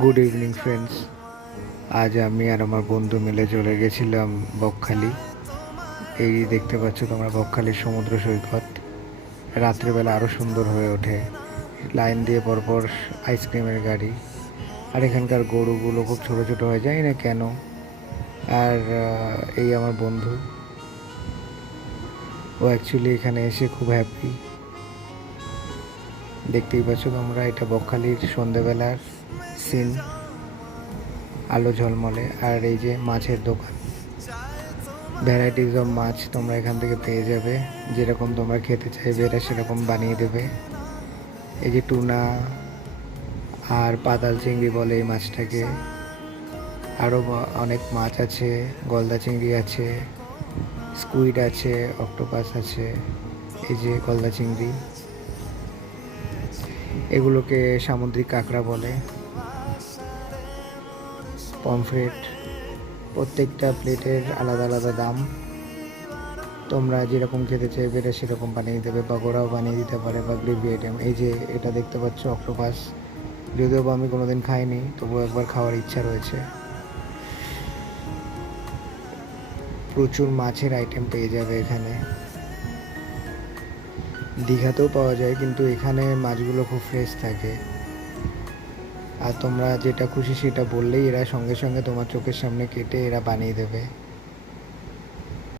Good evening friends. আজ আমি আর আমার বন্ধু মিলে চলে গেছিলাম বকখালি। এই দেখতে পাচ্ছ তোমরা বকখালির সমুদ্র সৈকত। রাত্রিবেলা আরও সুন্দর হয়ে ওঠে, লাইন দিয়ে পরপর আইসক্রিমের গাড়ি। আর এখানকার গরুগুলো খুব ছোট ছোট হয়ে যায় না কেন। আর এই আমার বন্ধু, ও অ্যাকচুয়ালি এখানে এসে খুব হ্যাপি। দেখতেই পাচ্ছ তোমরা, এটা বকখালির সন্ধেবেলার সিন, আলো ঝলমলে। আর এই যে মাছের দোকান, ভ্যারাইটিস অফ মাছ তোমরা এখান থেকে পেয়ে যাবে। যেরকম তোমরা খেতে চাইবে এরা সেরকম বানিয়ে দেবে। এই যে টুনা আর পাতাল চিংড়ি বলে এই মাছটাকে। আরও অনেক মাছ আছে, গলদা চিংড়ি আছে, স্কুইড আছে, অক্টোপাস আছে। এই যে গলদা চিংড়ি, এগুলোকে সামুদ্রিক কাঁকড়া বলে। পমফ্রেট, প্রত্যেকটা প্লেটের আলাদা আলাদা দাম। তোমরা যেরকম খেতে চাইবে এরা সেরকম বানিয়ে দেবে, পকোড়াও বানিয়ে দিতে পারে বা গ্রেভি আইটেম। এই যে এটা দেখতে পাচ্ছ অক্টোপাস, যদিও বা আমি কোনোদিন খাইনি, তবুও একবার খাওয়ার ইচ্ছা রয়েছে। প্রচুর মাছের আইটেম পেয়ে যাবে এখানে। দীঘাতেও পাওয়া যায়, কিন্তু এখানে মাছগুলো খুব ফ্রেশ থাকে। আর তোমরা যেটা খুশি সেটা বললেই এরা সঙ্গে সঙ্গে তোমার চোখের সামনে কেটে এরা বানিয়ে দেবে।